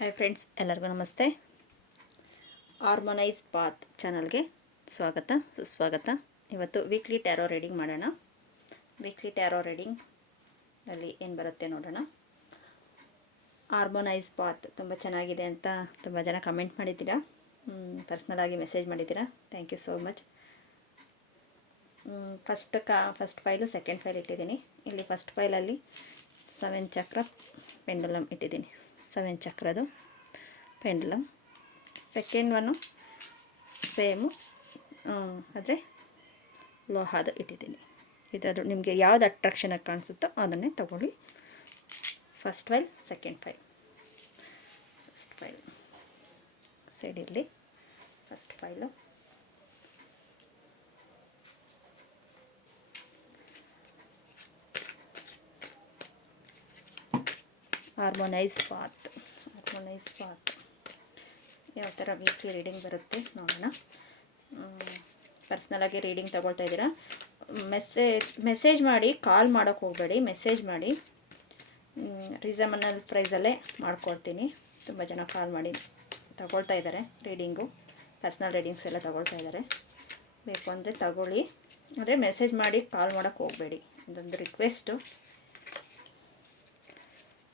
Hi friends, ಎಲ್ಲರಿಗೂ ನಮಸ್ತೆ. Harmonise path ಚಾನಲ್ಗೆ ಸ್ವಾಗತ ಸುಸ್ವಾಗತ. ಇವತ್ತು ವೀಕ್ಲಿ ಟ್ಯಾರೋ ರೀಡಿಂಗ್ ಮಾಡೋಣ. ವೀಕ್ಲಿ ಟ್ಯಾರೋ ರೀಡಿಂಗಲ್ಲಿ ಏನು ಬರುತ್ತೆ ನೋಡೋಣ. ಹಾರ್ಮೋನೈಸ್ ಪಾತ್ ತುಂಬ ಚೆನ್ನಾಗಿದೆ ಅಂತ ತುಂಬ ಜನ ಕಮೆಂಟ್ ಮಾಡಿದ್ದೀರಾ, ಪರ್ಸ್ನಲಾಗಿ ಮೆಸೇಜ್ ಮಾಡಿದ್ದೀರಾ. Thank you so much. First file second file ಇಟ್ಟಿದ್ದೀನಿ. ಇಲ್ಲಿ ಫಸ್ಟ್ ಫೈಲಲ್ಲಿ 7 ಚಕ್ರ ಪೆಂಡುಲಮ್ ಇಟ್ಟಿದ್ದೀನಿ. 7 ಚಕ್ರದು ಪೆಂಡುಲಮ್. ಸೆಕೆಂಡ್ ಒನ್ನು ಸೇಮು, ಆದರೆ ಲೋಹದ ಇಟ್ಟಿದ್ದೀನಿ. ಇದಾದರೂ ನಿಮಗೆ ಯಾವ್ದು ಅಟ್ರಾಕ್ಷನಾಗಿ ಕಾಣಿಸುತ್ತೋ ಅದನ್ನೇ ತಗೊಳ್ಳಿ. First file second file. First file ಸೈಡಿರಲಿ. First file harmonise path. Harmonise path ಯಾವ ಥರ ವೀಕ್ಲಿ ರೀಡಿಂಗ್ ಬರುತ್ತೆ ನೋಡೋಣ. ಪರ್ಸ್ನಲಾಗಿ ರೀಡಿಂಗ್ ತಗೊಳ್ತಾ ಇದ್ದೀರಾ, ಮೆಸೇಜ್ ಮಾಡಿ, ಕಾಲ್ ಮಾಡೋಕ್ಕೆ ಹೋಗಬೇಡಿ. ಮೆಸೇಜ್ ಮಾಡಿ, ರೀಸನಬಲ್ ಪ್ರೈಸಲ್ಲೇ ಮಾಡ್ಕೊಡ್ತೀನಿ. ತುಂಬ ಜನ ಕಾಲ್ ಮಾಡಿ ತಗೊಳ್ತಾ ಇದ್ದಾರೆ ರೀಡಿಂಗು, ಪರ್ಸ್ನಲ್ ರೀಡಿಂಗ್ಸ್ ಎಲ್ಲ ತಗೊಳ್ತಾ ಇದ್ದಾರೆ. ಬೇಕು ಅಂದರೆ ತಗೊಳ್ಳಿ, ಆದರೆ ಮೆಸೇಜ್ ಮಾಡಿ ಕಾಲ್ ಮಾಡೋಕ್ಕೆ ಹೋಗಬೇಡಿ. ಇದೊಂದು request.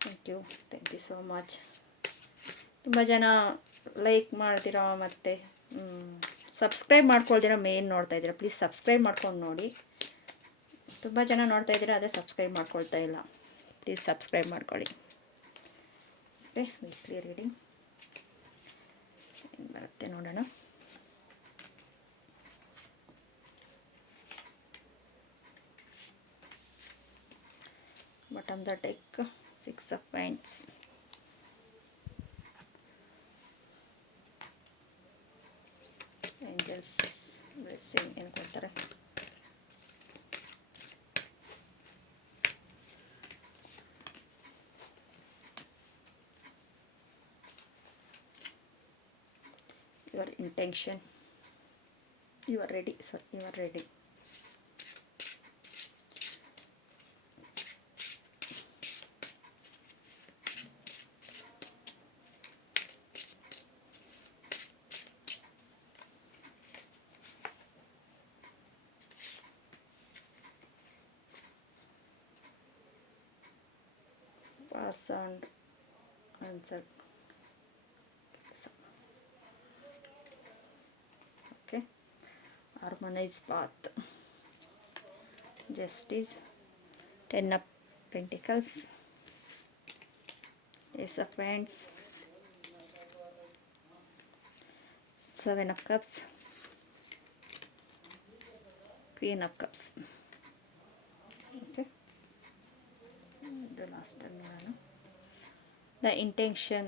Thank you so much. ತುಂಬ ಜನ ಲೈಕ್ ಮಾಡ್ತೀರಾ ಮತ್ತು ಸಬ್ಸ್ಕ್ರೈಬ್ ಮಾಡ್ಕೊಳ್ತೀರಾ. ಮೇನ್ ನೋಡ್ತಾ ಇದ್ದೀರಾ, ಪ್ಲೀಸ್ ಸಬ್ಸ್ಕ್ರೈಬ್ ಮಾಡ್ಕೊಂಡು ನೋಡಿ. ತುಂಬ ಜನ ನೋಡ್ತಾ ಇದ್ದೀರಾ, ಅದೇ ಸಬ್ಸ್ಕ್ರೈಬ್ ಮಾಡ್ಕೊಳ್ತಾ ಇಲ್ಲ. ಪ್ಲೀಸ್ ಸಬ್ಸ್ಕ್ರೈಬ್ ಮಾಡ್ಕೊಳ್ಳಿ. ಓಕೆ, ವೀಕ್ಲಿ ರೀಡಿಂಗ್ ಏನು ಬರುತ್ತೆ ನೋಡೋಣ. Bottom the deck 6 of Wands. Angels blessing ಏನು ಕೊಡ್ತಾರೆ. Your intention, you are ready. You are ready. Pass and answer. Okay, harmonize path. Justice, 10 of Pentacles, Ace of Wands, 7 of Cups, Queen of Cups. Okay, the last one. The intention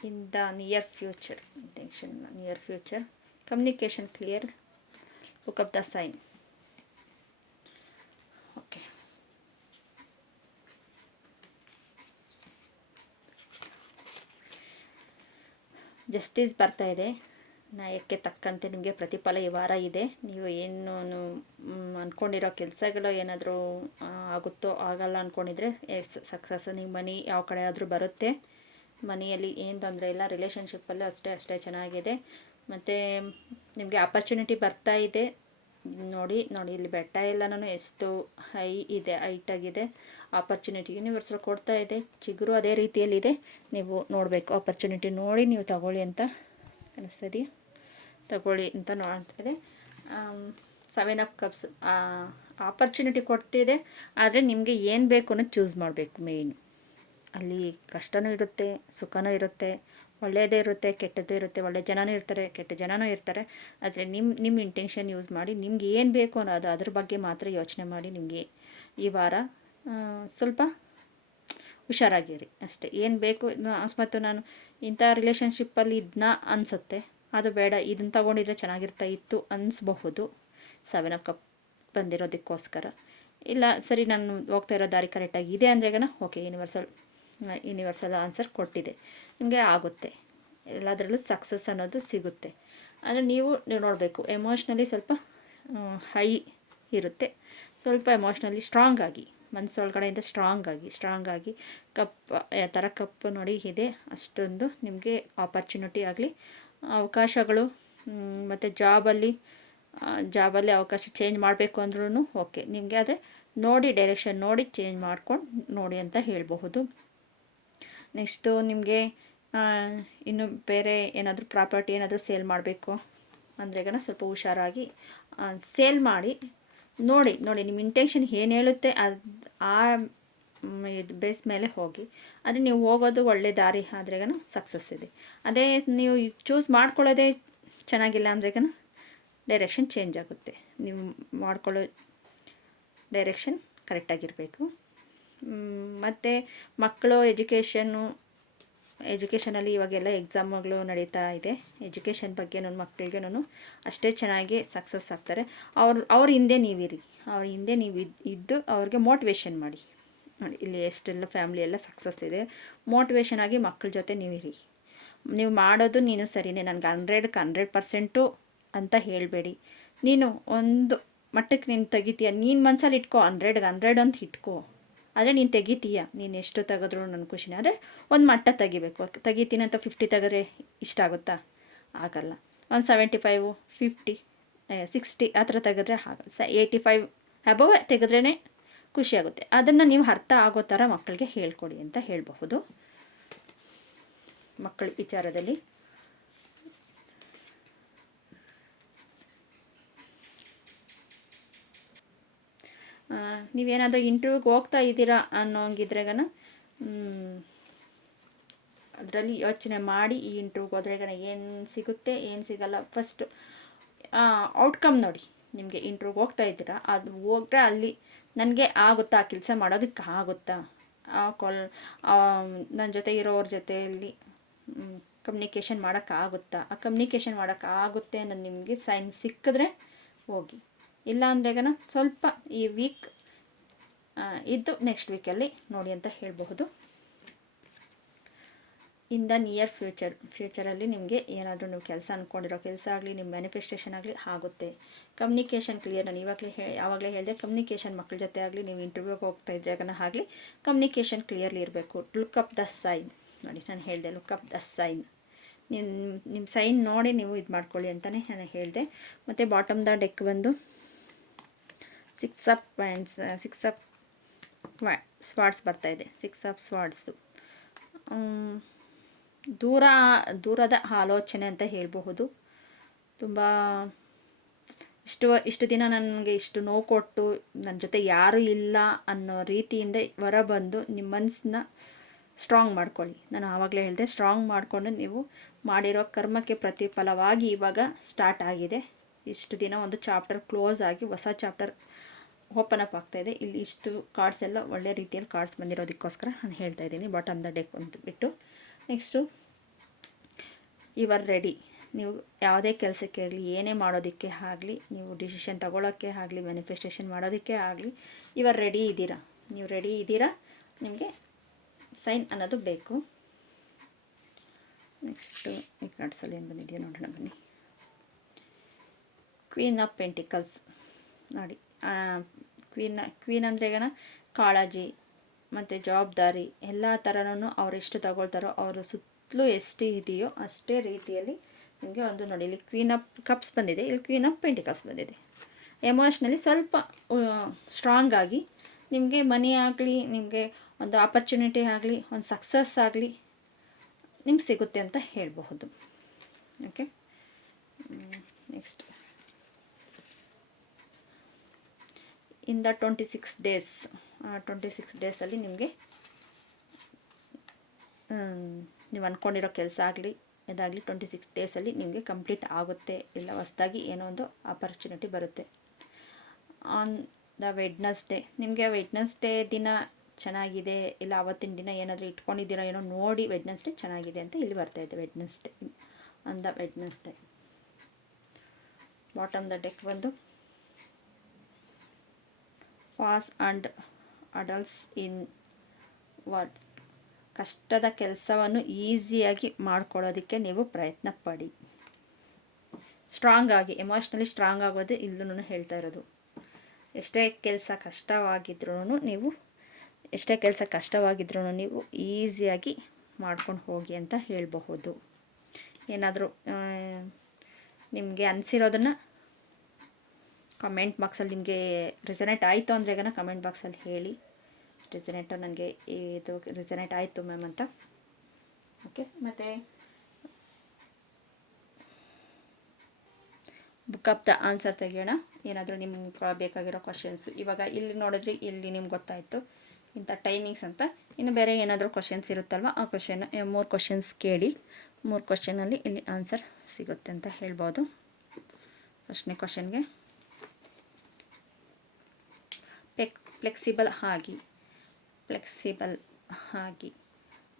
in the near future. Intention near future. Communication clear. Look up the sign. Okay. Justice ಬರ್ತಾ ಇದೆ. ನ್ಯಾಯಕ್ಕೆ ತಕ್ಕಂತೆ ನಿಮಗೆ ಪ್ರತಿಫಲ ಈ ವಾರ ಇದೆ. ನೀವು ಏನು ಅಂದ್ಕೊಂಡಿರೋ ಕೆಲಸಗಳು ಏನಾದರೂ ಆಗುತ್ತೋ ಆಗಲ್ಲ ಅಂದ್ಕೊಂಡಿದ್ರೆ ಸಕ್ಸಸ್. ನಿಮ್ಮ ಮನಿ ಯಾವ ಕಡೆ ಆದರೂ ಬರುತ್ತೆ. ಮನಿಯಲ್ಲಿ ಏನು ತೊಂದರೆ ಇಲ್ಲ. ರಿಲೇಷನ್ಶಿಪ್ಪಲ್ಲೂ ಅಷ್ಟೇ ಚೆನ್ನಾಗಿದೆ. ಮತ್ತು ನಿಮಗೆ ಆಪರ್ಚುನಿಟಿ ಬರ್ತಾ ಇದೆ. ನೋಡಿ ಇಲ್ಲಿ ಬೆಟ್ಟ ಎಲ್ಲನೂ ಎಷ್ಟು ಹೈಟಾಗಿದೆ. ಆಪರ್ಚುನಿಟಿ ಯೂನಿವರ್ಸಲ್ ಕೊಡ್ತಾ ಇದೆ. ಚಿಗುರು ಅದೇ ರೀತಿಯಲ್ಲಿದೆ. ನೀವು ನೋಡಬೇಕು, ಆಪರ್ಚುನಿಟಿ ನೋಡಿ ನೀವು ತಗೊಳ್ಳಿ ಅಂತ ಅನಿಸ್ತದೆ. ತಗೊಳ್ಳಿ ಅಂತ ನೋಡ್ತಾ ಇದೆ. 7 of Cups ಆಪರ್ಚುನಿಟಿ ಕೊಡ್ತಿದೆ. ಆದರೆ ನಿಮಗೆ ಏನು ಬೇಕು ಅನ್ನೋದು ಚೂಸ್ ಮಾಡಬೇಕು. ಮೇಯ್ನು ಅಲ್ಲಿ ಕಷ್ಟನೂ ಇರುತ್ತೆ, ಸುಖನೂ ಇರುತ್ತೆ, ಒಳ್ಳೆಯದೇ ಇರುತ್ತೆ, ಕೆಟ್ಟದ್ದು ಇರುತ್ತೆ. ಒಳ್ಳೆ ಜನನೂ ಇರ್ತಾರೆ, ಕೆಟ್ಟ ಜನನೂ ಇರ್ತಾರೆ. ಆದರೆ ನಿಮ್ಮ ಇಂಟೆನ್ಷನ್ ಯೂಸ್ ಮಾಡಿ ನಿಮ್ಗೆ ಏನು ಬೇಕು ಅನ್ನೋದು ಅದ್ರ ಬಗ್ಗೆ ಮಾತ್ರ ಯೋಚನೆ ಮಾಡಿ. ನಿಮಗೆ ಈ ವಾರ ಸ್ವಲ್ಪ ಹುಷಾರಾಗಿರಿ ಅಷ್ಟೇ. ಏನು ಬೇಕು ಅಕಸ್ಮಾತ್ ನಾನು ಇಂಥ ರಿಲೇಷನ್ಶಿಪ್ಪಲ್ಲಿ ಇದನ್ನ ಅನಿಸುತ್ತೆ, ಅದು ಬೇಡ, ಇದನ್ನು ತಗೊಂಡಿದ್ರೆ ಚೆನ್ನಾಗಿರ್ತಾ ಇತ್ತು ಅನಿಸ್ಬಹುದು. 7 of Cups ಬಂದಿರೋದಕ್ಕೋಸ್ಕರ. ಇಲ್ಲ ಸರಿ, ನಾನು ಹೋಗ್ತಾ ಇರೋ ದಾರಿ ಕರೆಕ್ಟಾಗಿ ಇದೆ ಅಂದ್ರೆಗನ ಓಕೆ, ಯೂನಿವರ್ಸಲ್ ಆನ್ಸರ್ ಕೊಟ್ಟಿದೆ, ನಿಮಗೆ ಆಗುತ್ತೆ. ಎಲ್ಲದರಲ್ಲೂ ಸಕ್ಸಸ್ ಅನ್ನೋದು ಸಿಗುತ್ತೆ. ಆದರೆ ನೀವು ನೋಡಬೇಕು, ಎಮೋಷ್ನಲಿ ಸ್ವಲ್ಪ ಹೈ ಇರುತ್ತೆ. ಸ್ವಲ್ಪ ಎಮೋಷ್ನಲಿ ಸ್ಟ್ರಾಂಗ್ ಆಗಿ ಮನಸ್ಸೊಳಗಡೆಯಿಂದ ಸ್ಟ್ರಾಂಗಾಗಿ ಆ ಥರ ಕಪ್ ನೋಡಿ ಇದೆ. ಅಷ್ಟೊಂದು ನಿಮಗೆ ಆಪರ್ಚುನಿಟಿ ಆಗಲಿ, ಅವಕಾಶಗಳು, ಮತ್ತು ಜಾಬಲ್ಲಿ ಅವಕಾಶ ಚೇಂಜ್ ಮಾಡಬೇಕು ಅಂದ್ರೂ ಓಕೆ ನಿಮಗೆ. ಆದರೆ ನೋಡಿ, ಡೈರೆಕ್ಷನ್ ನೋಡಿ ಚೇಂಜ್ ಮಾಡ್ಕೊಂಡು ನೋಡಿ ಅಂತ ಹೇಳಬಹುದು. ನೆಕ್ಸ್ಟು ನಿಮಗೆ ಇನ್ನು ಬೇರೆ ಏನಾದರೂ ಪ್ರಾಪರ್ಟಿ ಏನಾದರೂ ಸೇಲ್ ಮಾಡಬೇಕು ಅಂದ್ರೆಗನ ಸ್ವಲ್ಪ ಹುಷಾರಾಗಿ ಸೇಲ್ ಮಾಡಿ ನೋಡಿ ನಿಮ್ಮ ಇಂಟೆನ್ಷನ್ ಏನು ಹೇಳುತ್ತೆ ಅದು ಆ ಇದು ಬೇಸ್ ಮೇಲೆ ಹೋಗಿ. ಆದರೆ ನೀವು ಹೋಗೋದು ಒಳ್ಳೆ ದಾರಿ ಆದ್ರೆಗನ ಸಕ್ಸಸ್ ಇದೆ. ಅದೇ ನೀವು ಚೂಸ್ ಮಾಡ್ಕೊಳ್ಳೋದೇ ಚೆನ್ನಾಗಿಲ್ಲ ಅಂದ್ರೆಗನ ಡೈರೆಕ್ಷನ್ ಚೇಂಜ್ ಆಗುತ್ತೆ. ನೀವು ಮಾಡ್ಕೊಳ್ಳೋ ಡೈರೆಕ್ಷನ್ ಕರೆಕ್ಟಾಗಿರಬೇಕು. ಮತ್ತು ಮಕ್ಕಳು ಎಜುಕೇಷನಲ್ಲಿ ಇವಾಗೆಲ್ಲ ಎಕ್ಸಾಮ್ಗಳು ನಡೀತಾ ಇದೆ. ಎಜುಕೇಷನ್ ಬಗ್ಗೆ ನನ್ನ ಮಕ್ಕಳಿಗೆನೂ ಅಷ್ಟೇ ಚೆನ್ನಾಗಿ ಸಕ್ಸಸ್ ಆಗ್ತಾರೆ. ಅವ್ರ ಹಿಂದೆ ನೀವಿರಿ, ಅವ್ರ ಹಿಂದೆ ನೀವು ಇದ್ದು ಅವ್ರಿಗೆ ಮೋಟಿವೇಶನ್ ಮಾಡಿ. ನೋಡಿ ಇಲ್ಲಿ ಎಷ್ಟೆಲ್ಲ ಫ್ಯಾಮ್ಲಿ ಎಲ್ಲ ಸಕ್ಸಸ್ ಇದೆ. ಮೋಟಿವೇಶನ್ ಆಗಿ ಮಕ್ಕಳ ಜೊತೆ ನೀವಿರಿ. ನೀವು ಮಾಡೋದು ನೀನು ಸರಿಯೇ, ನನಗೆ 100% ಅಂತ ಹೇಳಬೇಡಿ. ನೀನು ಒಂದು ಮಟ್ಟಕ್ಕೆ ನೀನು ತೆಗಿತೀಯ, ನೀನು ಮನಸ್ಸಲ್ಲಿ ಇಟ್ಕೋ 100 ಅಂತ ಇಟ್ಕೋ. ಆದರೆ ನೀನು ತೆಗಿತೀಯ, ನೀನು ಎಷ್ಟು ತೆಗೆದ್ರೂ ನನ್ನ ಖುಷಿನೇ. ಆದರೆ ಒಂದು ಮಟ್ಟ ತೆಗಿತೀನಿ ಅಂತ 50 ತೆಗೆದ್ರೆ ಇಷ್ಟ ಆಗುತ್ತಾ? ಆಗಲ್ಲ. ಒಂದು 75, 50, 60 ಆ ಥರ ತೆಗೆದ್ರೆ ಆಗಲ್ಲ. 85 ಅಬವ್ ತೆಗೆದ್ರೇ ಖುಷಿಯಾಗುತ್ತೆ. ಅದನ್ನು ನೀವು ಅರ್ಥ ಆಗೋ ಥರ ಮಕ್ಕಳಿಗೆ ಹೇಳ್ಕೊಡಿ ಅಂತ ಹೇಳಬಹುದು. ಮಕ್ಕಳ ವಿಚಾರದಲ್ಲಿ ನೀವೇನಾದರೂ ಇಂಟರ್ವ್ಯೂಗೆ ಹೋಗ್ತಾ ಇದ್ದೀರಾ ಅನ್ನೋಂಗಿದ್ರೆಗನ ಅದರಲ್ಲಿ ಯೋಚನೆ ಮಾಡಿ ಈ ಇಂಟರ್ವ್ಯೂಗೆ ಹೋದ್ರೆಗನ ಏನು ಸಿಗುತ್ತೆ ಏನು ಸಿಗಲ್ಲ ಫಸ್ಟು ಔಟ್ಕಮ್ ನೋಡಿ. ನಿಮಗೆ ಇಂಟರ್ವ್ಯೂಗೆ ಹೋಗ್ತಾ ಇದ್ದೀರಾ, ಅದು ಹೋಗ್ರೆ ಅಲ್ಲಿ ನನಗೆ ಆಗುತ್ತಾ ಆ ಕೆಲಸ ಮಾಡೋದಕ್ಕೆ ಆಗುತ್ತಾ, ನನ್ನ ಜೊತೆ ಇರೋವ್ರ ಜೊತೆಯಲ್ಲಿ ಕಮ್ಯುನಿಕೇಷನ್ ಮಾಡೋಕ್ಕಾಗುತ್ತಾ, ಆ ಕಮ್ಯುನಿಕೇಷನ್ ಮಾಡೋಕ್ಕಾಗುತ್ತೆ ಅನ್ನೋದು ನಿಮಗೆ ಸೈನ್ ಸಿಕ್ಕಿದ್ರೆ ಹೋಗಿ. ಇಲ್ಲ ಅಂದ್ರೆಗನ ಸ್ವಲ್ಪ ಈ ವೀಕ್ ಇದ್ದು ನೆಕ್ಸ್ಟ್ ವೀಕಲ್ಲಿ ನೋಡಿ ಅಂತ ಹೇಳಬಹುದು. ಇನ್ ದ ನಿಯರ್ ಫ್ಯೂಚರಲ್ಲಿ ನಿಮಗೆ ಏನಾದರೂ ನೀವು ಕೆಲಸ ಅಂದ್ಕೊಂಡಿರೋ ಕೆಲಸ ಆಗಲಿ, ನಿಮ್ಮ ಮ್ಯಾನಿಫೆಸ್ಟೇಷನ್ ಆಗಲಿ ಆಗುತ್ತೆ. Communication clear. ನಾನು ಯಾವಾಗಲೇ ಹೇಳಿದೆ, ಕಮ್ಯುನಿಕೇಷನ್ ಮಕ್ಕಳ ಜೊತೆ ಆಗಲಿ, ನೀವು ಇಂಟರ್ವ್ಯೂಗೆ ಹೋಗ್ತಾ ಇದ್ರೆ ಆಗಲಿ ಕಮ್ಯುನಿಕೇಷನ್ ಕ್ಲಿಯರ್ಲಿ ಇರಬೇಕು. Look up the sign. ನೋಡಿ ನಾನು ಹೇಳಿದೆ, ಲುಕ್ ಅಪ್ ದ ಸೈನ್. ನಿಮ್ಮ ಸೈನ್ ನೋಡಿ ನೀವು ಇದು ಮಾಡ್ಕೊಳ್ಳಿ ಅಂತಲೇ ನಾನು ಹೇಳಿದೆ. ಮತ್ತು ಬಾಟಮ್ ದ ಡೆಕ್ ಬಂದು 6 ಆಫ್ ಸ್ವಾರ್ಡ್ಸ್ ಬರ್ತಾಯಿದೆ. 6 ಆಫ್ ಸ್ವಾರ್ಡ್ಸು ದೂರದ ಆಲೋಚನೆ ಅಂತ ಹೇಳಬಹುದು. ತುಂಬ ಇಷ್ಟು ದಿನ ನನಗೆ ಇಷ್ಟು ನೋವು ಕೊಟ್ಟು ನನ್ನ ಜೊತೆ ಯಾರೂ ಇಲ್ಲ ಅನ್ನೋ ರೀತಿಯಿಂದ ಹೊರಬಂದು ನಿಮ್ಮ ಮನಸ್ಸನ್ನ ಸ್ಟ್ರಾಂಗ್ ಮಾಡ್ಕೊಳ್ಳಿ. ನಾನು ಆವಾಗಲೇ ಹೇಳಿದೆ, ಸ್ಟ್ರಾಂಗ್ ಮಾಡಿಕೊಂಡು ನೀವು ಮಾಡಿರೋ ಕರ್ಮಕ್ಕೆ ಪ್ರತಿಫಲವಾಗಿ ಇವಾಗ ಸ್ಟಾರ್ಟ್ ಆಗಿದೆ. ಇಷ್ಟು ದಿನ ಒಂದು ಚಾಪ್ಟರ್ ಕ್ಲೋಸ್ ಆಗಿ ಹೊಸ ಚಾಪ್ಟರ್ ಓಪನ್ ಅಪ್ ಆಗ್ತಾಯಿದೆ. ಇಲ್ಲಿ ಇಷ್ಟು ಕಾರ್ಡ್ಸ್ ಎಲ್ಲ ಒಳ್ಳೆ ರೀತಿಯಲ್ಲಿ ಕಾರ್ಡ್ಸ್ ಬಂದಿರೋದಕ್ಕೋಸ್ಕರ ನಾನು ಹೇಳ್ತಾ ಇದ್ದೀನಿ. ಬಾಟಮ್ ದ ಡೆಕ್ ಅಂತ ಬಿಟ್ಟು ನೆಕ್ಸ್ಟು ಯು ಆರ್ ರೆಡಿ. ನೀವು ಯಾವುದೇ ಕೆಲಸಕ್ಕೆ ಆಗಲಿ, ಏನೇ ಮಾಡೋದಕ್ಕೆ ಆಗಲಿ, ನೀವು ಡಿಸಿಷನ್ ತಗೊಳ್ಳೋಕ್ಕೆ ಆಗಲಿ, ಮ್ಯಾನಿಫೆಸ್ಟೇಷನ್ ಮಾಡೋದಕ್ಕೆ ಆಗಲಿ, ಯು ಆರ್ ರೆಡಿ ಇದ್ದೀರಾ. ನೀವು ರೆಡಿ ಇದ್ದೀರಾ, ನಿಮಗೆ ಸೈನ್ ಅನ್ನೋದು ಬೇಕು. ನೆಕ್ಸ್ಟು ಈ ಕಾರ್ಡ್ಸಲ್ಲಿ ಏನು ಬಂದಿದೆಯೋ ನೋಡೋಣ ಬನ್ನಿ. ಕ್ವೀನ್ ಆಫ್ ಪೆಂಟಿಕಲ್ಸ್ ನೋಡಿ. ಕ್ವೀನ್ ಅಂದ್ರೆಗನ ಕಾಳಜಿ ಮತ್ತು ಜವಾಬ್ದಾರಿ ಎಲ್ಲ ಥರನೂ ಅವ್ರು ಎಷ್ಟು ತಗೊಳ್ತಾರೋ, ಅವರು ಸುತ್ತಲೂ ಎಷ್ಟು ಇದೆಯೋ ಅಷ್ಟೇ ರೀತಿಯಲ್ಲಿ ನಿಮಗೆ ಒಂದು ನೋಡಿ. ಇಲ್ಲಿ ಕ್ವೀನ್ ಆಫ್ ಕಪ್ಸ್ ಬಂದಿದೆ, ಇಲ್ಲಿ ಕ್ವೀನ್ ಆಫ್ ಪೆಂಟಿಕಲ್ಸ್ ಬಂದಿದೆ. ಎಮೋಷ್ನಲಿ ಸ್ವಲ್ಪ ಸ್ಟ್ರಾಂಗ್ ಆಗಿ ನಿಮಗೆ ಮನಿ ಆಗಲಿ, ನಿಮಗೆ ಒಂದು ಆಪರ್ಚುನಿಟಿ ಆಗಲಿ, ಒಂದು ಸಕ್ಸಸ್ ಆಗಲಿ ನಿಮ್ಗೆ ಸಿಗುತ್ತೆ ಅಂತ ಹೇಳಬಹುದು. Okay, next in the 26 days 26 ಡೇಸಲ್ಲಿ ನಿಮಗೆ ನೀವು ಅಂದ್ಕೊಂಡಿರೋ ಕೆಲಸ ಆಗಲಿ ಇದಾಗಲಿ 26 ಡೇಸಲ್ಲಿ ನಿಮಗೆ ಕಂಪ್ಲೀಟ್ ಆಗುತ್ತೆ. ಇಲ್ಲ ಹೊಸದಾಗಿ ಏನೋ ಒಂದು ಆಪರ್ಚುನಿಟಿ ಬರುತ್ತೆ. ಆನ್ ದ ವೆಡ್ನಸ್ಡೇ ನಿಮಗೆ ವೆಡ್ನಸ್ಡೇ ದಿನ ಚೆನ್ನಾಗಿದೆ, ಇಲ್ಲ ಆವತ್ತಿನ ದಿನ ಏನಾದರೂ ಇಟ್ಕೊಂಡಿದ್ದೀರೋ ಏನೋ ನೋಡಿ ವೆಡ್ನಸ್ಡೇ ಚೆನ್ನಾಗಿದೆ ಅಂತ ಇಲ್ಲಿ ಬರ್ತಾಯಿದೆ. Wednesday on the Wednesday. Bottom the deck ಬಂದು fast and adults in work. ಕಷ್ಟದ ಕೆಲಸವನ್ನು ಈಸಿಯಾಗಿ ಮಾಡ್ಕೊಳ್ಳೋದಕ್ಕೆ ನೀವು ಪ್ರಯತ್ನ ಪಡಿ. ಸ್ಟ್ರಾಂಗ್ ಆಗಿ, ಎಮೋಷ್ನಲಿ ಸ್ಟ್ರಾಂಗ್ ಆಗೋದು ಇಲ್ಲೂ ಹೇಳ್ತಾ ಇರೋದು. ಎಷ್ಟೇ ಕೆಲಸ ಕಷ್ಟವಾಗಿದ್ರೂ ನೀವು ಈಸಿಯಾಗಿ ಮಾಡ್ಕೊಂಡು ಹೋಗಿ ಅಂತ ಹೇಳಬಹುದು. ಏನಾದರೂ ನಿಮಗೆ ಅನಿಸಿರೋದನ್ನು ಕಮೆಂಟ್ ಬಾಕ್ಸಲ್ಲಿ ನಿಮಗೆ ರಿಸನೇಟ್ ಆಯಿತು ಅಂದರೆ ಕಮೆಂಟ್ ಬಾಕ್ಸಲ್ಲಿ ಹೇಳಿ, ನನಗೆ ಇದು ರಿಸನೇಟ್ ಆಯಿತು ಮ್ಯಾಮ್ ಅಂತ. ಓಕೆ, ಮತ್ತು ಬುಕ್ ಆಫ್ ದ ಆನ್ಸರ್ ತೆಗೆಯೋಣ. ಏನಾದರೂ ನಿಮ್ಗೆ ಬೇಕಾಗಿರೋ ಕ್ವಶನ್ಸು ಇವಾಗ ಇಲ್ಲಿ ನೋಡಿದ್ರಿ, ಇಲ್ಲಿ ನಿಮ್ಗೆ ಗೊತ್ತಾಯಿತು ಇಂಥ ಟೈಮಿಂಗ್ಸ್ ಅಂತ. ಇನ್ನು ಬೇರೆ ಏನಾದರೂ ಕ್ವಶನ್ಸ್ ಇರುತ್ತಲ್ವ, ಆ ಕ್ವಶನ್ 3 ಕ್ವಶನ್ಸ್ ಕೇಳಿ, 3 ಕ್ವಶನಲ್ಲಿ ಇಲ್ಲಿ ಆನ್ಸರ್ ಸಿಗುತ್ತೆ ಅಂತ ಹೇಳ್ಬೋದು. ಫಸ್ಟ್ನೇ ಕ್ವಶನ್ಗೆ ಫ್ಲೆಕ್ಸಿಬಲ್ ಆಗಿ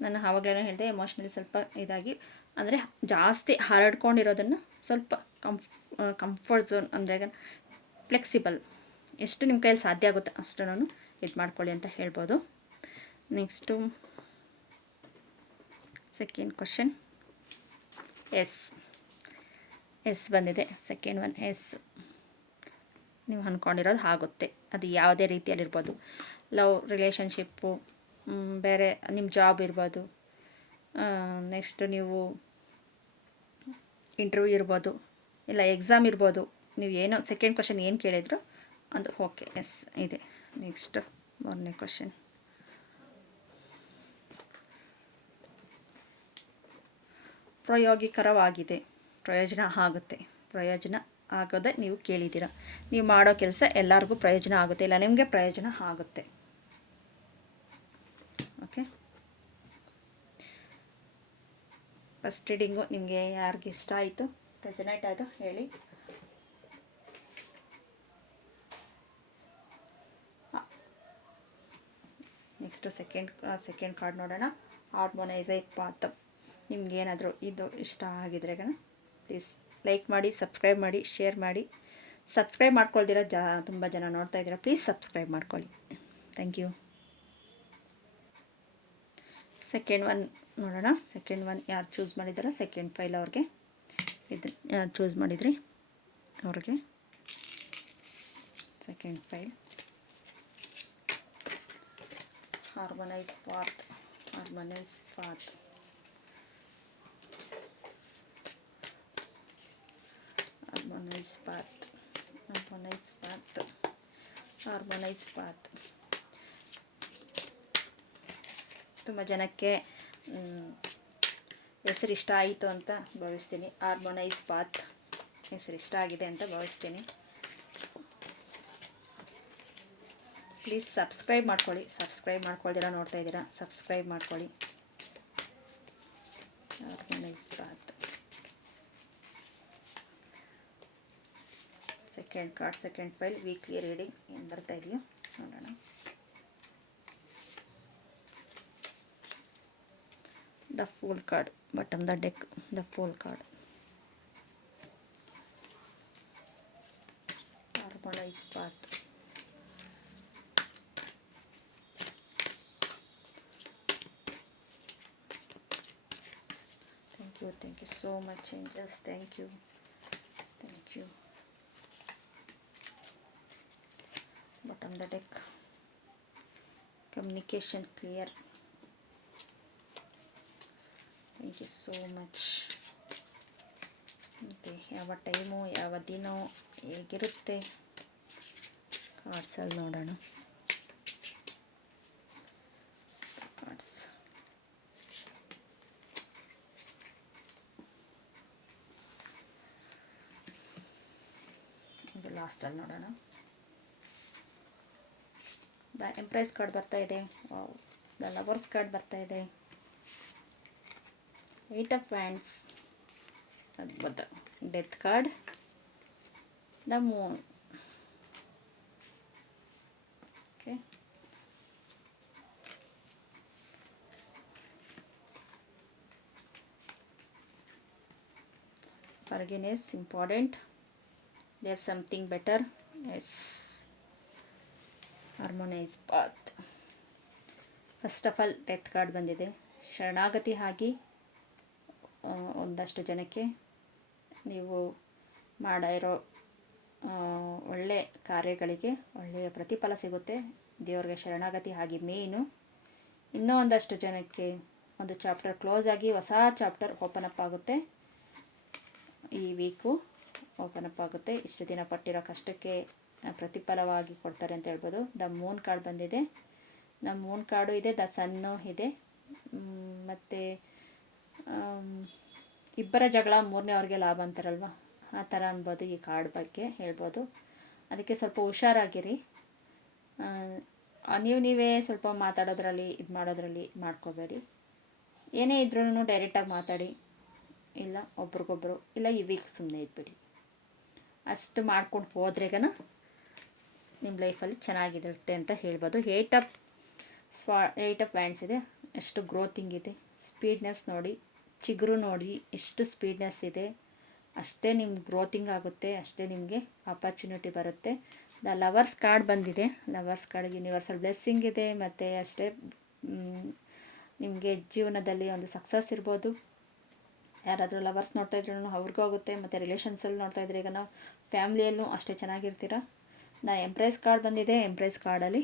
ನಾನು ಆವಾಗಲೇ ಹೇಳಿದೆ, ಎಮೋಷ್ನಲಿ ಸ್ವಲ್ಪ ಇದಾಗಿ, ಅಂದರೆ ಜಾಸ್ತಿ ಹರಡ್ಕೊಂಡಿರೋದನ್ನು ಸ್ವಲ್ಪ ಕಂಫರ್ಟ್ ಝೋನ್ ಅಂದರೆ ಫ್ಲೆಕ್ಸಿಬಲ್, ಎಷ್ಟು ನಿಮ್ಮ ಕೈಯಲ್ಲಿ ಸಾಧ್ಯ ಆಗುತ್ತೆ ಅಷ್ಟನ್ನು ಇದು ಮಾಡ್ಕೊಳ್ಳಿ ಅಂತ ಹೇಳ್ಬೋದು. ನೆಕ್ಸ್ಟು ಸೆಕೆಂಡ್ ಕ್ವಶನ್ ಎಸ್ ಬಂದಿದೆ. ಸೆಕೆಂಡ್ ಒನ್ ಎಸ್, ನೀವು ಅಂದ್ಕೊಂಡಿರೋದು ಆಗುತ್ತೆ. ಅದು ಯಾವುದೇ ರೀತಿಯಲ್ಲಿರ್ಬೋದು, ಲವ್, ರಿಲೇಷನ್ಶಿಪ್ಪು, ಬೇರೆ ನಿಮ್ಮ ಜಾಬ್ ಇರ್ಬೋದು, ನೆಕ್ಸ್ಟ್ ನೀವು ಇಂಟರ್ವ್ಯೂ ಇರ್ಬೋದು, ಇಲ್ಲ ಎಕ್ಸಾಮ್ ಇರ್ಬೋದು. ನೀವು ಏನೋ ಸೆಕೆಂಡ್ ಕ್ವಶನ್ ಏನು ಕೇಳಿದ್ರು ಅದು ಓಕೆ, ಎಸ್ ಇದೆ. ನೆಕ್ಸ್ಟ್ 1ನೇ ಕ್ವಶನ್ ಪ್ರಾಯೋಗಿಕರವಾಗಿದೆ, ಪ್ರಯೋಜನ ಆಗೋದೇ ನೀವು ಕೇಳಿದ್ದೀರ. ನೀವು ಮಾಡೋ ಕೆಲಸ ಎಲ್ಲರಿಗೂ ಪ್ರಯೋಜನ ಆಗುತ್ತೆ, ಇಲ್ಲ ನಿಮಗೆ ಪ್ರಯೋಜನ ಆಗುತ್ತೆ. ಓಕೆ, ಫಸ್ಟ್ ರೀಡಿಂಗು ನಿಮಗೆ ಯಾರಿಗೆ ಇಷ್ಟ ಆಯಿತು, ರೆಸನೇಟ್ ಆಯಿತು ಹೇಳಿ. ನೆಕ್ಸ್ಟು ಸೆಕೆಂಡ್ ಕಾರ್ಡ್ ನೋಡೋಣ. Harmonizing path. ನಿಮ್ಗೇನಾದರೂ ಇದು ಇಷ್ಟ ಆಗಿದ್ರೆ ಪ್ಲೀಸ್ ಲೈಕ್ ಮಾಡಿ, ಸಬ್ಸ್ಕ್ರೈಬ್ ಮಾಡಿ, ಶೇರ್ ಮಾಡಿ. ಸಬ್ಸ್ಕ್ರೈಬ್ ಮಾಡ್ಕೊಳ್ದಿರ ತುಂಬ ಜನ ನೋಡ್ತಾ ಇದ್ದೀರಾ, ಪ್ಲೀಸ್ ಸಬ್ಸ್ಕ್ರೈಬ್ ಮಾಡ್ಕೊಳ್ಳಿ. Thank you. ಸೆಕೆಂಡ್ ಒನ್ ನೋಡೋಣ. ಸೆಕೆಂಡ್ ಒನ್ ಯಾರು ಚೂಸ್ ಮಾಡಿದಾರೋ, ಸೆಕೆಂಡ್ ಫೈಲ್ ಅವ್ರಿಗೆ, ಇದು ಯಾರು ಚೂಸ್ ಮಾಡಿದ್ರಿ ಅವ್ರಿಗೆ ಸೆಕೆಂಡ್ ಫೈಲ್. Harmonise path. ತುಂಬ ಜನಕ್ಕೆ ಹೆಸರು ಇಷ್ಟ ಆಯಿತು ಅಂತ ಭಾವಿಸ್ತೀನಿ. ಹಾರ್ಮೋನೈಸ್ ಪಾತ್ ಹೆಸರು ಇಷ್ಟ ಆಗಿದೆ ಅಂತ ಭಾವಿಸ್ತೀನಿ. ಪ್ಲೀಸ್ ಸಬ್ಸ್ಕ್ರೈಬ್ ಮಾಡ್ಕೊಳ್ಳಿ. ಸಬ್ಸ್ಕ್ರೈಬ್ ಮಾಡ್ಕೊಳ್ದಿರ ನೋಡ್ತಾ ಇದ್ದೀರಾ, ಸಬ್ಸ್ಕ್ರೈಬ್ ಮಾಡ್ಕೊಳ್ಳಿ. Harmonise path. Second card, second file, weekly reading ಏನು ಬರ್ತಾ ಇದೆಯೋ ನೋಡೋಣ. The Fool card, bottom the deck, the Fool card. Harmonize path. Thank you so much, angels. Thank you. Bottom the deck. Communication clear. Thank you so much. ಮತ್ತು ಯಾವ time, ಯಾವ ದಿನ ಹೇಗಿರುತ್ತೆ ಕಾರ್ಡ್ಸಲ್ಲಿ ನೋಡೋಣ. ಕಾರ್ಡ್ಸ್ ಇದು ಲಾಸ್ಟಲ್ಲಿ ನೋಡೋಣ. ದ ಎಂಪ್ರೆಸ್ ಕಾರ್ಡ್ ಬರ್ತಾ ಇದೆ, ದ ಲವರ್ಸ್ ಕಾರ್ಡ್ ಬರ್ತಾ ಇದೆ, 8 of Wands, the Death card, the Moon. Okay, forgiveness important, there's something better. Yes, harmonize path. First of all death card ಬಂದಿದೆ. ಶರಣಾಗತಿ ಆಗಿ ಒಂದಷ್ಟು ಜನಕ್ಕೆ ನೀವು ಮಾಡಿರೋ ಒಳ್ಳೆ ಕಾರ್ಯಗಳಿಗೆ ಒಳ್ಳೆಯ ಪ್ರತಿಫಲ ಸಿಗುತ್ತೆ. ದೇವ್ರಿಗೆ ಶರಣಾಗತಿ. ಹಾಗೆ ಮೇಯ್ನು ಇನ್ನೂ ಒಂದಷ್ಟು ಜನಕ್ಕೆ ಒಂದು ಚಾಪ್ಟರ್ ಕ್ಲೋಸ್ ಆಗಿ ಹೊಸ ಚಾಪ್ಟರ್ ಓಪನ್ ಅಪ್ ಆಗುತ್ತೆ. ಈ ವೀಕು ಓಪನ್ ಅಪ್ ಆಗುತ್ತೆ. ಇಷ್ಟು ದಿನ ಪಟ್ಟಿರೋ ಕಷ್ಟಕ್ಕೆ ಪ್ರತಿಫಲವಾಗಿ ಕೊಡ್ತಾರೆ ಅಂತ ಹೇಳ್ಬೋದು. ದ ಮೂನ್ ಕಾರ್ಡ್ ಬಂದಿದೆ. ದ ಮೂನ್ ಕಾರ್ಡು ಇದೆ, ದ ಸನ್ನು ಇದೆ. ಮತ್ತು ಇಬ್ಬರ ಜಗಳ ಮೂರನೇವ್ರಿಗೆ ಲಾಭ ಅಂತಾರಲ್ವ, ಆ ಥರ ಅನ್ಬೋದು ಈ ಕಾರ್ಡ್ ಬಗ್ಗೆ ಹೇಳ್ಬೋದು. ಅದಕ್ಕೆ ಸ್ವಲ್ಪ ಹುಷಾರಾಗಿರಿ. ನೀವೇ ಸ್ವಲ್ಪ ಮಾತಾಡೋದ್ರಲ್ಲಿ ಇದು ಮಾಡೋದ್ರಲ್ಲಿ ಮಾಡ್ಕೋಬೇಡಿ. ಏನೇ ಇದ್ರೂ ಡೈರೆಕ್ಟಾಗಿ ಮಾತಾಡಿ, ಇಲ್ಲ ಒಬ್ರಿಗೊಬ್ರು, ಇಲ್ಲ ಈ ವೀಕ್ ಸುಮ್ಮನೆ ಇದ್ಬಿಡಿ. ಅಷ್ಟು ಮಾಡ್ಕೊಂಡು ಹೋದ್ರೆಗನ ನಿಮ್ಮ ಲೈಫಲ್ಲಿ ಚೆನ್ನಾಗಿರುತ್ತೆ ಅಂತ ಹೇಳ್ಬೋದು. ಏಯ್ಟ್ ಆಫ್ ವ್ಯಾಂಡ್ಸ್ ಇದೆ. ಎಷ್ಟು ಗ್ರೋತಿಂಗ್ ಇದೆ. ಸ್ಪೀಡ್ನೆಸ್ ನೋಡಿ, ಚಿಗುರು ನೋಡಿ ಎಷ್ಟು ಸ್ಪೀಡ್ನೆಸ್ ಇದೆ. ಅಷ್ಟೇ ನಿಮ್ಮ ಗ್ರೋತಿಂಗ್ ಆಗುತ್ತೆ, ಅಷ್ಟೇ ನಿಮಗೆ ಆಪರ್ಚುನಿಟಿ ಬರುತ್ತೆ. ದ ಲವರ್ಸ್ ಕಾರ್ಡ್ ಬಂದಿದೆ. ಲವರ್ಸ್ ಕಾರ್ಡ್ ಯೂನಿವರ್ಸಲ್ ಬ್ಲೆಸ್ಸಿಂಗ್ ಇದೆ. ಮತ್ತು ಅಷ್ಟೇ ನಿಮಗೆ ಜೀವನದಲ್ಲಿ ಒಂದು ಸಕ್ಸಸ್ ಇರ್ಬೋದು. ಯಾರಾದರೂ ಲವರ್ಸ್ ನೋಡ್ತಾ ಇದ್ರೂ ಅವ್ರಿಗೂ ಆಗುತ್ತೆ. ಮತ್ತು ರಿಲೇಷನ್ಸಲ್ಲಿ ನೋಡ್ತಾ ಇದ್ರೆ ಈಗ ನಾವು ಫ್ಯಾಮ್ಲಿಯಲ್ಲೂ ಅಷ್ಟೇ ಚೆನ್ನಾಗಿರ್ತೀರ. ಎಂಪ್ರೆಸ್ ಕಾರ್ಡ್ ಬಂದಿದೆ. ಎಂಪ್ರೆಸ್ ಕಾರ್ಡಲ್ಲಿ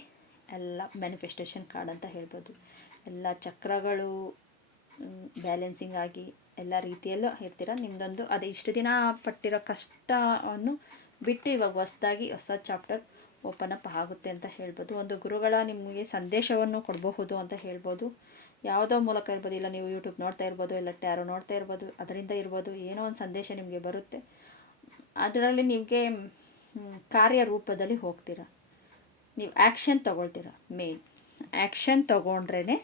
ಎಲ್ಲ ಮ್ಯಾನಿಫೆಸ್ಟೇಷನ್ ಕಾರ್ಡ್ ಅಂತ ಹೇಳ್ಬೋದು. ಎಲ್ಲ ಚಕ್ರಗಳು ಬ್ಯಾಲೆನ್ಸಿಂಗ್ ಆಗಿ ಎಲ್ಲ ರೀತಿಯಲ್ಲೂ ಇರ್ತೀರ. ನಿಮ್ಮದೊಂದು ಅದೇ ಇಷ್ಟು ದಿನ ಪಟ್ಟಿರೋ ಕಷ್ಟವನ್ನು ಬಿಟ್ಟು ಇವಾಗ ಹೊಸದಾಗಿ ಹೊಸ ಚಾಪ್ಟರ್ ಓಪನ್ ಅಪ್ ಆಗುತ್ತೆ ಅಂತ ಹೇಳ್ಬೋದು. ಒಂದು ಗುರುಗಳ ನಿಮಗೆ ಸಂದೇಶವನ್ನು ಕೊಡಬಹುದು ಅಂತ ಹೇಳ್ಬೋದು. ಯಾವುದೋ ಮೂಲಕ ಇರ್ಬೋದು, ಇಲ್ಲ ನೀವು ಯೂಟ್ಯೂಬ್ ನೋಡ್ತಾ ಇರ್ಬೋದು, ಇಲ್ಲ ಟ್ಯಾರೋ ನೋಡ್ತಾ ಇರ್ಬೋದು, ಅದರಿಂದ ಇರ್ಬೋದು. ಏನೋ ಒಂದು ಸಂದೇಶ ನಿಮಗೆ ಬರುತ್ತೆ. ಅದರಲ್ಲಿ ನಿಮಗೆ ಕಾರ್ಯರೂಪದಲ್ಲಿ ಹೋಗ್ತೀರ. ನೀವು ಆ್ಯಕ್ಷನ್ ತೊಗೊಳ್ತೀರ. ಮೇನ್ ಆ್ಯಕ್ಷನ್ ತೊಗೊಂಡ್ರೇ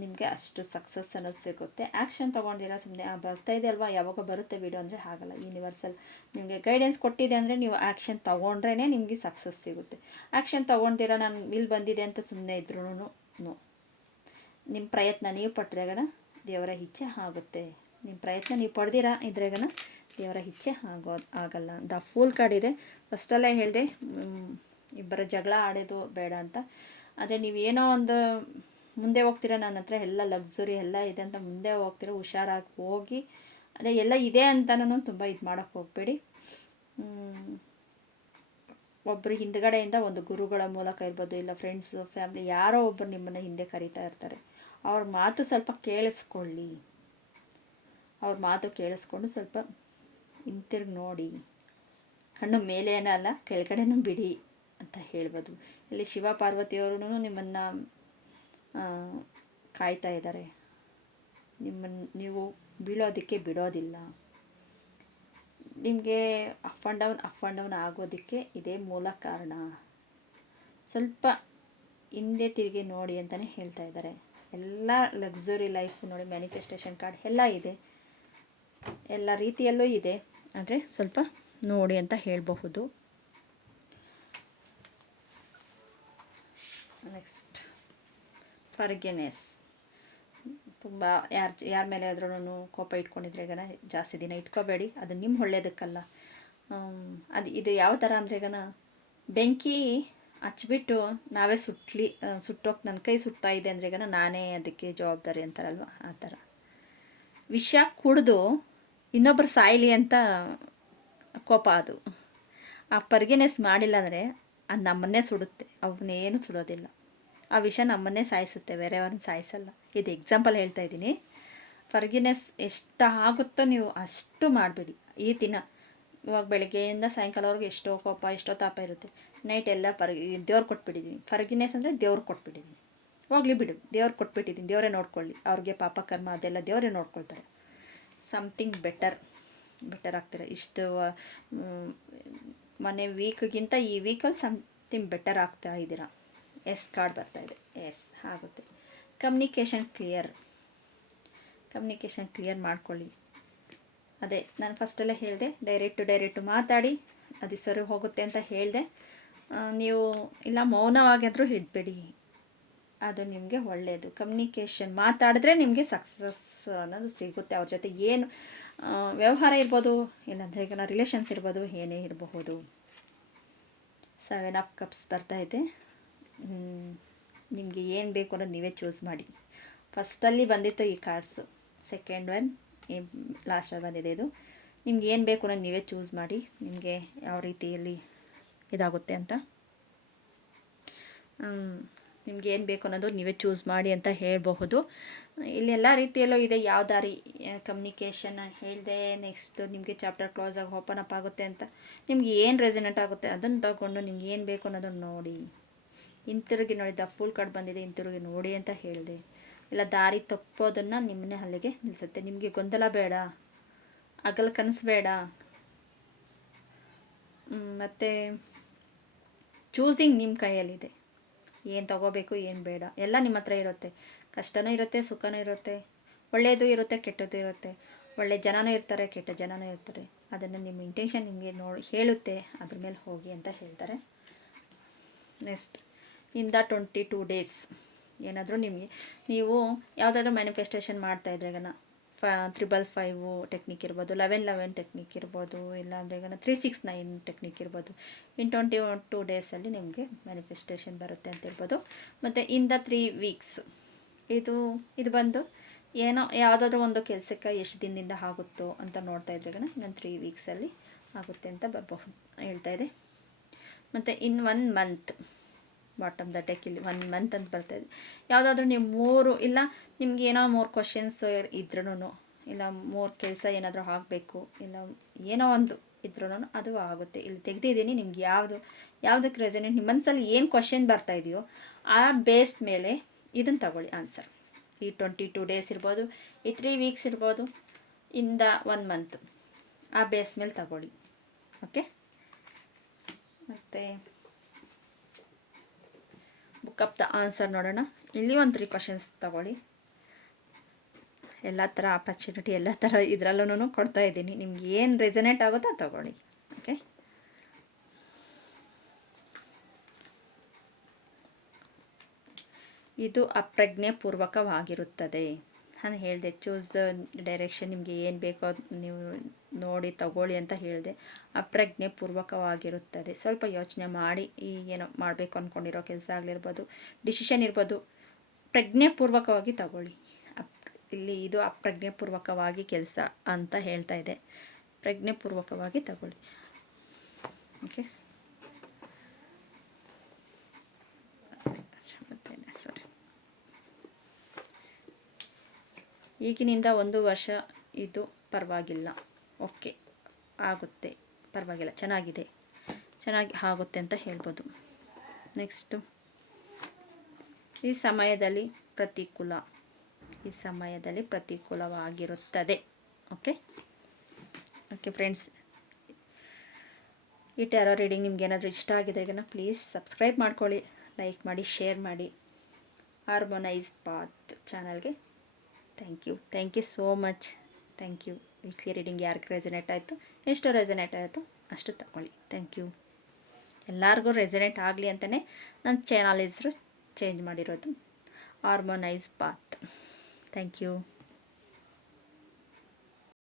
ನಿಮಗೆ ಅಷ್ಟು ಸಕ್ಸಸ್ ಅನ್ನೋದು ಸಿಗುತ್ತೆ. ಆ್ಯಕ್ಷನ್ ತೊಗೊಂಡಿರ ಸುಮ್ಮನೆ ಬರ್ತಾ ಇದೆ ಅಲ್ವಾ, ಯಾವಾಗ ಬರುತ್ತೆ ವಿಡಿಯೋ ಅಂದರೆ ಆಗಲ್ಲ. ಯೂನಿವರ್ಸಲ್ ನಿಮಗೆ ಗೈಡೆನ್ಸ್ ಕೊಟ್ಟಿದೆ ಅಂದರೆ ನೀವು ಆ್ಯಕ್ಷನ್ ತೊಗೊಂಡ್ರೇ ನಿಮಗೆ ಸಕ್ಸಸ್ ಸಿಗುತ್ತೆ. ಆ್ಯಕ್ಷನ್ ತೊಗೊಂಡಿರ ನಾನು ಇಲ್ಲಿ ಬಂದಿದೆ ಅಂತ ಸುಮ್ಮನೆ ಇದ್ರೂ ನೋ. ನಿಮ್ಮ ಪ್ರಯತ್ನ ನೀವು ಪಟ್ರೆಗನ ದೇವರ ಇಚ್ಛೆ ಆಗುತ್ತೆ. ನಿಮ್ಮ ಪ್ರಯತ್ನ ನೀವು ಪಡೆದಿರ ಇದ್ರಾಗನ ದೇವರ ಇಚ್ಛೆ ಆಗಲ್ಲ. ದ ಫೂಲ್ ಕಾರ್ಡ್ ಇದೆ. ಫಸ್ಟಲ್ಲೇ ಹೇಳಿದೆ ಇಬ್ಬರ ಜಗಳ ಆಡೋದು ಬೇಡ ಅಂತ. ಆದರೆ ನೀವೇನೋ ಒಂದು ಮುಂದೆ ಹೋಗ್ತೀರಾ, ನನ್ನ ಹತ್ರ ಎಲ್ಲ ಲಕ್ಸುರಿ ಎಲ್ಲ ಇದೆ ಅಂತ ಮುಂದೆ ಹೋಗ್ತೀರಾ. ಹುಷಾರಾಗಿ ಹೋಗಿ. ಅದೇ ಎಲ್ಲ ಇದೆ ಅಂತನೂ ತುಂಬ ಇದು ಮಾಡೋಕ್ಕೆ ಹೋಗಬೇಡಿ. ಒಬ್ಬರು ಹಿಂದ್ಗಡೆಯಿಂದ ಒಂದು ಗುರುಗಳ ಮೂಲಕ ಇರ್ಬೋದು, ಇಲ್ಲ ಫ್ರೆಂಡ್ಸು ಫ್ಯಾಮ್ಲಿ ಯಾರೋ ಒಬ್ಬರು ನಿಮ್ಮನ್ನು ಹಿಂದೆ ಕರೀತಾ ಇರ್ತಾರೆ. ಅವ್ರ ಮಾತು ಸ್ವಲ್ಪ ಕೇಳಿಸ್ಕೊಳ್ಳಿ. ಅವ್ರ ಮಾತು ಕೇಳಿಸ್ಕೊಂಡು ಸ್ವಲ್ಪ ಹಿಂತಿರುಗಿ ನೋಡಿ. ಕಣ್ಣು ಮೇಲೆ ಏನಲ್ಲ ಕೆಳಗಡೆನೂ ಬಿಡಿ ಅಂತ ಹೇಳ್ಬೋದು. ಇಲ್ಲಿ ಶಿವ ಪಾರ್ವತಿಯವರು ನಿಮ್ಮನ್ನು ಕಾಯ್ತಾ ಇದ್ದಾರೆ. ನೀವು ಬೀಳೋದಕ್ಕೆ ಬಿಡೋದಿಲ್ಲ. ನಿಮಗೆ ಅಪ್ ಆ್ಯಂಡ್ ಡೌನ್ ಆಗೋದಕ್ಕೆ ಇದೇ ಮೂಲ ಕಾರಣ. ಸ್ವಲ್ಪ ಹಿಂದೆ ತಿರುಗಿ ನೋಡಿ ಅಂತಲೇ ಹೇಳ್ತಾ ಇದ್ದಾರೆ. ಎಲ್ಲ ಲಕ್ಸುರಿ ಲೈಫ್ ನೋಡಿ, ಮ್ಯಾನಿಫೆಸ್ಟೇಷನ್ ಕಾರ್ಡ್ ಎಲ್ಲ ಇದೆ, ಎಲ್ಲ ರೀತಿಯಲ್ಲೂ ಇದೆ. ಆದರೆ ಸ್ವಲ್ಪ ನೋಡಿ ಅಂತ ಹೇಳಬಹುದು. Next forgiveness. ತುಂಬ ಯಾರ ಮೇಲೆ ಆದ್ರೂ ಕೋಪ ಇಟ್ಕೊಂಡಿದ್ರೆ ಈಗ ಜಾಸ್ತಿ ದಿನ ಇಟ್ಕೋಬೇಡಿ. ಅದು ನಿಮ್ಮ ಒಳ್ಳೇದಕ್ಕಲ್ಲ. ಇದು ಯಾವ ಥರ ಅಂದರೆ ಈಗ ಬೆಂಕಿ ಹಚ್ಬಿಟ್ಟು ನಾವೇ ಸುಟ್ಟೋಗಿ ನನ್ನ ಕೈ ಸುಡ್ತಾ ಇದೆ ಅಂದರೆ ಈಗ ನಾನೇ ಅದಕ್ಕೆ ಜವಾಬ್ದಾರಿ ಅಂತಾರಲ್ವ, ಆ ಥರ. ವಿಷ ಕುಡಿದು ಇನ್ನೊಬ್ಬರು ಸಾಯಲಿ ಅಂತ ಕೋಪ. ಅದು ಆ ಫರ್ಗಿವ್ನೆಸ್ ಮಾಡಿಲ್ಲ ಅಂದರೆ ಅದು ನಮ್ಮನ್ನೇ ಸುಡುತ್ತೆ, ಅವ್ರನ್ನೇನು ಸುಡೋದಿಲ್ಲ. ಆ ವಿಷ ನಮ್ಮನ್ನೇ ಸಾಯಿಸುತ್ತೆ, ಬೇರೆಯವ್ರನ್ನ ಸಾಯಿಸಲ್ಲ. ಇದು ಎಕ್ಸಾಂಪಲ್ ಹೇಳ್ತಾ ಇದ್ದೀನಿ. ಫರ್ಗಿವ್ನೆಸ್ ಎಷ್ಟು ಆಗುತ್ತೋ ನೀವು ಅಷ್ಟು ಮಾಡಿಬಿಡಿ ಈ ದಿನ. ಇವಾಗ ಬೆಳಗ್ಗೆಯಿಂದ ಸಾಯಂಕಾಲವರೆಗೂ ಎಷ್ಟೋ ಕೋಪ, ಎಷ್ಟೋ ತಾಪ ಇರುತ್ತೆ. ನೈಟ್ ಎಲ್ಲ ದೇವ್ರು ಕೊಟ್ಬಿಟ್ಟಿದ್ದೀನಿ. ಫರ್ಗಿವ್ನೆಸ್ ಅಂದರೆ ದೇವ್ರು ಕೊಟ್ಬಿಟ್ಟಿದ್ದೀನಿ. ಹೋಗ್ಲಿ ಬಿಡು, ದೇವ್ರು ಕೊಟ್ಬಿಟ್ಟಿದ್ದೀನಿ, ದೇವರೇ ನೋಡ್ಕೊಳ್ಳಿ. ಅವ್ರಿಗೆ ಪಾಪ ಕರ್ಮ ಅದೆಲ್ಲ ದೇವರೇ ನೋಡ್ಕೊಳ್ತಾರೆ. ಸಮಥಿಂಗ್ ಬೆಟರ್ ಆಗ್ತಾರೆ. ಇಷ್ಟು ಮೊನ್ನೆ ವೀಕ್ಗಿಂತ ಈ ವೀಕಲ್ಲಿ ಸಮಥಿಂಗ್ ಬೆಟರ್ ಆಗ್ತಾ ಇದ್ದೀರಾ. ಎಸ್ ಕಾರ್ಡ್ ಬರ್ತಾಯಿದೆ. ಎಸ್ ಆಗುತ್ತೆ. ಕಮ್ಯುನಿಕೇಷನ್ ಕ್ಲಿಯರ್ ಮಾಡ್ಕೊಳ್ಳಿ. ಅದೇ ನಾನು ಫಸ್ಟೆಲ್ಲ ಹೇಳಿದೆ, ಡೈರೆಕ್ಟು ಮಾತಾಡಿ ಅದು ಸರಿ ಹೋಗುತ್ತೆ ಅಂತ ಹೇಳಿದೆ. ನೀವು ಇಲ್ಲ ಮೌನವಾಗಿದ್ರೂ ಇಡಬೇಡಿ, ಅದು ನಿಮಗೆ ಒಳ್ಳೆಯದು. ಕಮ್ಯುನಿಕೇಷನ್ ಮಾತಾಡಿದ್ರೆ ನಿಮಗೆ ಸಕ್ಸಸ್ ಅನ್ನೋದು ಸಿಗುತ್ತೆ. ಅವ್ರ ಜೊತೆ ಏನು ವ್ಯವಹಾರ ಇರ್ಬೋದು, ಇಲ್ಲಾಂದರೆ ಈಗ ರಿಲೇಷನ್ಸ್ ಇರ್ಬೋದು, ಏನೇ ಇರಬಹುದು. 7 ಆಫ್ ಕಪ್ಸ್ ಬರ್ತಾಯಿದೆ. ನಿಮಗೆ ಏನು ಬೇಕು ಅನ್ನೋದು ನೀವೇ ಚೂಸ್ ಮಾಡಿ. ಫಸ್ಟಲ್ಲಿ ಬಂದಿತ್ತು ಈ ಕಾರ್ಡ್ಸು, ಸೆಕೆಂಡ್ ಒನ್ ಲಾಸ್ಟಲ್ಲಿ ಬಂದಿದೆ ಇದು ನಿಮ್ಗೆ ಏನು ಬೇಕು ಅನ್ನೋದು ನೀವೇ ಚೂಸ್ ಮಾಡಿ, ನಿಮಗೆ ಯಾವ ರೀತಿಯಲ್ಲಿ ಇದಾಗುತ್ತೆ ಅಂತ. ನಿಮ್ಗೆ ಏನು ಬೇಕು ಅನ್ನೋದು ನೀವೇ ಚೂಸ್ ಮಾಡಿ ಅಂತ ಹೇಳಬಹುದು. ಇಲ್ಲಿ ಎಲ್ಲ ರೀತಿಯಲ್ಲೂ ಇದೆ, ಯಾವ ದಾರಿ ಕಮ್ಯುನಿಕೇಷನ್ ಹೇಳಿದೆ. ನೆಕ್ಸ್ಟು ನಿಮಗೆ ಚಾಪ್ಟರ್ ಕ್ಲೋಸ್ ಆಗಿ ಓಪನ್ ಅಪ್ ಆಗುತ್ತೆ ಅಂತ. ನಿಮ್ಗೆ ಏನು ರೆಸನೆಂಟ್ ಆಗುತ್ತೆ ಅದನ್ನು ತಗೊಂಡು ನಿಮ್ಗೆ ಏನು ಬೇಕು ಅನ್ನೋದನ್ನು ನೋಡಿ. ಹಿಂತಿರುಗಿ ನೋಡಿ, ದ ಫುಲ್ ಕಾರ್ಡ್ ಬಂದಿದೆ, ಹಿಂತಿರುಗಿ ನೋಡಿ ಅಂತ ಹೇಳಿದೆ. ಇಲ್ಲ ದಾರಿ ತಪ್ಪೋದನ್ನು ನಿಮ್ಮನ್ನೇ ಅಲ್ಲಿಗೆ ನಿಲ್ಲಿಸುತ್ತೆ. ನಿಮಗೆ ಗೊಂದಲ ಬೇಡ, ಹಗಲು ಕನಸು ಬೇಡ, ಮತ್ತು ಚೂಸಿಂಗ್ ನಿಮ್ಮ ಕೈಯಲ್ಲಿದೆ. ಏನು ತಗೋಬೇಕು ಏನು ಬೇಡ ಎಲ್ಲ ನಿಮ್ಮ ಹತ್ರ ಇರುತ್ತೆ. ಕಷ್ಟನೂ ಇರುತ್ತೆ, ಸುಖನೂ ಇರುತ್ತೆ, ಒಳ್ಳೆಯದು ಇರುತ್ತೆ, ಕೆಟ್ಟದ್ದು ಇರುತ್ತೆ. ಒಳ್ಳೆ ಜನನೂ ಇರ್ತಾರೆ, ಕೆಟ್ಟ ಜನನೂ ಇರ್ತಾರೆ. ಅದನ್ನು ನಿಮ್ಮ ಇಂಟೆನ್ಷನ್ ನಿಮಗೆ ನೋಡಿ ಹೇಳುತ್ತೆ, ಅದ್ರ ಮೇಲೆ ಹೋಗಿ ಅಂತ ಹೇಳ್ತಾರೆ. ನೆಕ್ಸ್ಟ್ ಇನ್ ದ 22 ಡೇಸ್ ಏನಾದರೂ ನಿಮಗೆ ನೀವು ಯಾವುದಾದ್ರೂ ಮ್ಯಾನಿಫೆಸ್ಟೇಷನ್ ಮಾಡ್ತಾಯಿದ್ರೆ ಈಗ 555 ಟೆಕ್ನಿಕ್ ಇರ್ಬೋದು, 1111 ಟೆಕ್ನಿಕ್ ಇರ್ಬೋದು, ಇಲ್ಲಾಂದರೆ ಈಗ 369 ಟೆಕ್ನಿಕ್ ಇರ್ಬೋದು. ಇನ್ 22 ಡೇಸಲ್ಲಿ ನಿಮಗೆ ಮ್ಯಾನಿಫೆಸ್ಟೇಷನ್ ಬರುತ್ತೆ ಅಂತ ಇರ್ಬೋದು. ಮತ್ತು ಇನ್ ದ 3 ವೀಕ್ಸ್ ಇದು ಬಂದು ಏನೋ ಯಾವುದಾದ್ರೂ ಒಂದು ಕೆಲಸಕ್ಕೆ ಎಷ್ಟು ದಿನದಿಂದ ಆಗುತ್ತೋ ಅಂತ ನೋಡ್ತಾ ಇದ್ರೆ ಈಗ ನಾನು 3 ವೀಕ್ಸಲ್ಲಿ ಆಗುತ್ತೆ ಅಂತ ಬರಬಹುದು ಹೇಳ್ತಾಯಿದೆ. ಮತ್ತು ಇನ್ 1 ಮಂತ್ ಬಾಟಮ್ ದ ಡೆಕ್ ಇಲ್ಲಿ 1 ಮಂತ್ ಅಂತ ಬರ್ತಾಯಿದೆ. ಯಾವುದಾದ್ರೂ ನೀವು 3 ಇಲ್ಲ ನಿಮ್ಗೆ ಏನೋ 3 ಕ್ವಶನ್ಸ್ ಇದ್ರೂ, ಇಲ್ಲ 3 ಕೆಲಸ ಏನಾದರೂ ಆಗಬೇಕು, ಇಲ್ಲ ಏನೋ ಒಂದು ಇದ್ರೂ ಅದು ಆಗುತ್ತೆ. ಇಲ್ಲಿ ತೆಗೆದಿದ್ದೀನಿ. ನಿಮ್ಗೆ ಯಾವುದಕ್ಕೆ ರೆಸನೆಂಟ್ ನಿಮ್ಮ ಮನಸ್ಸಲ್ಲಿ ಏನು ಕ್ವಶನ್ ಬರ್ತಾ ಇದೆಯೋ ಆ ಬೇಸ್ ಮೇಲೆ ಇದನ್ನು ತಗೊಳ್ಳಿ ಆನ್ಸರ್. ಈ 22 ಡೇಸ್ ಇರ್ಬೋದು, ಈ 3 ವೀಕ್ಸ್ ಇರ್ಬೋದು, ಇನ್ ದ 1 ಮಂತ್ ಆ ಬೇಸ್ ಮೇಲೆ ತಗೊಳ್ಳಿ. ಓಕೆ. ಮತ್ತು ಬುಕ್ ಅಪ್ ದ ಆನ್ಸರ್ ನೋಡೋಣ. ಇಲ್ಲಿ ಒಂದು 3 ಕ್ವಶನ್ಸ್ ತಗೊಳ್ಳಿ. ಎಲ್ಲ ಥರ ಆಪರ್ಚುನಿಟಿ ಎಲ್ಲ ಥರ ಇದರಲ್ಲೂ ಕೊಡ್ತಾ ಇದ್ದೀನಿ. ನಿಮ್ಗೆ ಏನು ರೆಸನೇಟ್ ಆಗುತ್ತೋ ಅದು ತಗೊಳ್ಳಿ. ಓಕೆ. ಇದು ಅಪ್ರಜ್ಞೆಪೂರ್ವಕವಾಗಿರುತ್ತದೆ. ನಾನು ಹೇಳಿದೆ ಚೂಸ್ ಡೈರೆಕ್ಷನ್, ನಿಮಗೆ ಏನು ಬೇಕೋ ನೀವು ನೋಡಿ ತಗೊಳ್ಳಿ ಅಂತ ಹೇಳಿದೆ. ಅಪ್ರಜ್ಞೆಪೂರ್ವಕವಾಗಿರುತ್ತದೆ. ಸ್ವಲ್ಪ ಯೋಚನೆ ಮಾಡಿ ಏನೋ ಮಾಡಬೇಕು ಅಂದ್ಕೊಂಡಿರೋ ಕೆಲಸ ಆಗಿರ್ಬೋದು, ಡಿಸಿಷನ್ ಇರ್ಬೋದು, ಪ್ರಜ್ಞೆಪೂರ್ವಕವಾಗಿ ತಗೊಳ್ಳಿ. ಇಲ್ಲಿ ಇದು ಅಪ್ರಜ್ಞೆಪೂರ್ವಕವಾಗಿ ಕೆಲಸ ಅಂತ ಹೇಳ್ತಾ ಇದೆ. ಪ್ರಜ್ಞೆಪೂರ್ವಕವಾಗಿ ತಗೊಳ್ಳಿ. ಓಕೆ. ಸಾರಿ. ಈಗಿನಿಂದ 1 ವರ್ಷ ಇದು ಪರವಾಗಿಲ್ಲ. ಓಕೆ, ಆಗುತ್ತೆ, ಪರವಾಗಿಲ್ಲ, ಚೆನ್ನಾಗಿ ಆಗುತ್ತೆ ಅಂತ ಹೇಳ್ಬೋದು. ನೆಕ್ಸ್ಟು ಈ ಸಮಯದಲ್ಲಿ ಪ್ರತಿಕೂಲವಾಗಿರುತ್ತದೆ. ಓಕೆ ಫ್ರೆಂಡ್ಸ್, ಈ ಟ್ಯಾರೋ ರೀಡಿಂಗ್ ನಿಮ್ಗೆ ಏನಾದರೂ ಇಷ್ಟ ಆಗಿದ್ರೆ ಈಗ ಪ್ಲೀಸ್ ಸಬ್ಸ್ಕ್ರೈಬ್ ಮಾಡ್ಕೊಳ್ಳಿ, ಲೈಕ್ ಮಾಡಿ, ಶೇರ್ ಮಾಡಿ. ಹಾರ್ಮೋನೈಸ್ ಪಾತ್ ಚಾನಲ್ಗೆ thank you so much. Thank you. Weekly reading ಯಾರಿಗೆ ರೆಸನೇಟ್ ಆಯಿತು, ಎಷ್ಟು ರೆಸನೇಟ್ ಆಯಿತು ಅಷ್ಟು ತಗೊಳ್ಳಿ. Thank you. ಎಲ್ಲರಿಗೂ ರೆಸನೇಟ್ ಆಗಲಿ ಅಂತಲೇ ನನ್ನ ಚಾನಲ್ ಹೆಸರು ಚೇಂಜ್ ಮಾಡಿರೋದು, ಹಾರ್ಮೋನೈಸ್ ಪಾತ್. Thank you.